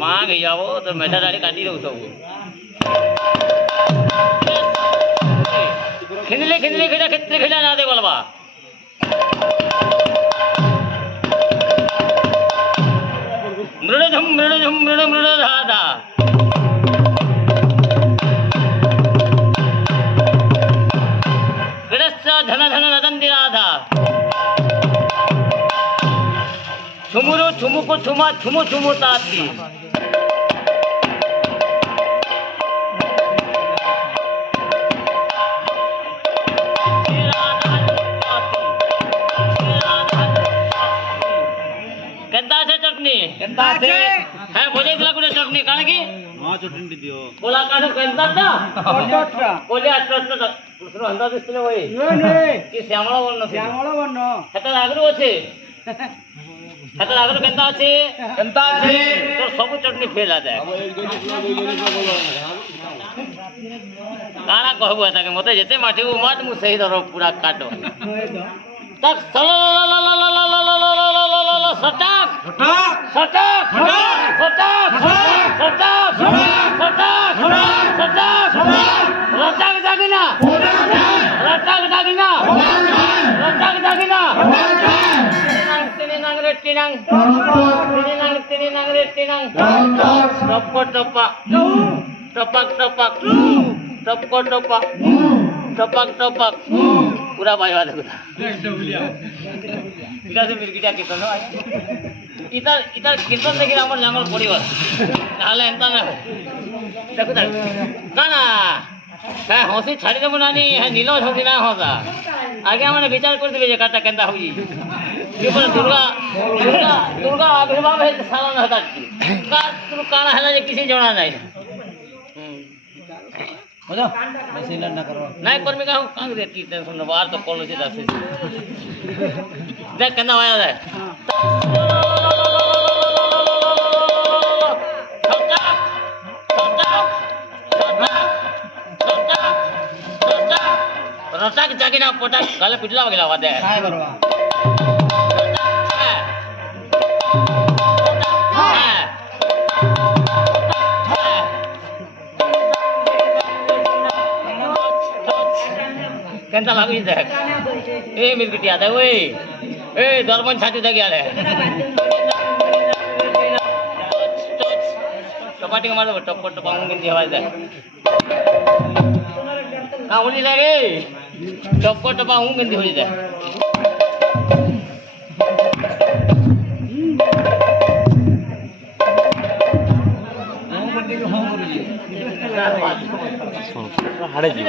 माँ गई जाओ तो मैठा दाढ़ी काटी दो सब खिंदले खिंदले खिला खित्रे खिला ना दे बोलबा मृड मृड धाधा धन धन नदंदी राधा छुमुरु छुमुकु छुमा छुमु छुमु ताती केंता छे चटनी केंता छे है बोले दिला कुडे चटनी काण की हां चटनी दियो बोला काढो केंता ता कोटटा बोले अष्ट दुसरो अंदाज दिसले होय ने की श्यामळ वर्ण हेता आगरू अछि हेता आगरू केंता अछि तो सब चटनी फेल आ जाए काना कहबो हेता के मते जेते माटी माट मु सही दरो पूरा काटो तक सटक सटक सटक सटक सटक रटक जागिना रटक जागिना रटक जागिना तिनी नंग रे तिनंग तिनी नंग रे तिनंग टप टपा टपक टपक टपको टपक टपक टपक पूरा भाईवा देखो इटा से मिरगिटा कीर्तन आया इटा इटा कीर्तन देखि हमर जंगल पड़िबा नाले एंता ना देखो ता काना है हंसी छाड़ी देबो नानी है नीलो हंसी ना होता आगे हमने विचार कर देबे जे काटा केंदा होई ये पर दुर्गा दुर्गा दुर्गा आविर्भाव है साला ना हता का तू काना है ना जे किसी जणा नहीं हो जा ऐसे ना करो नहीं कर्मी का कांग देती टेंशन न बाहर तो कॉल से दस देख केना आया है रटा के जाके ना पोटा गले पिटला गेला वादे हाय बरवा केंता लागू देख ए मिरगिटी आता ओए ए दरबन छाती दे गया रे टपाटी मार दो टप टप पाऊंगी आवाज दे का होली दे रे टप टप पाऊंगी होली दे हाड़े जी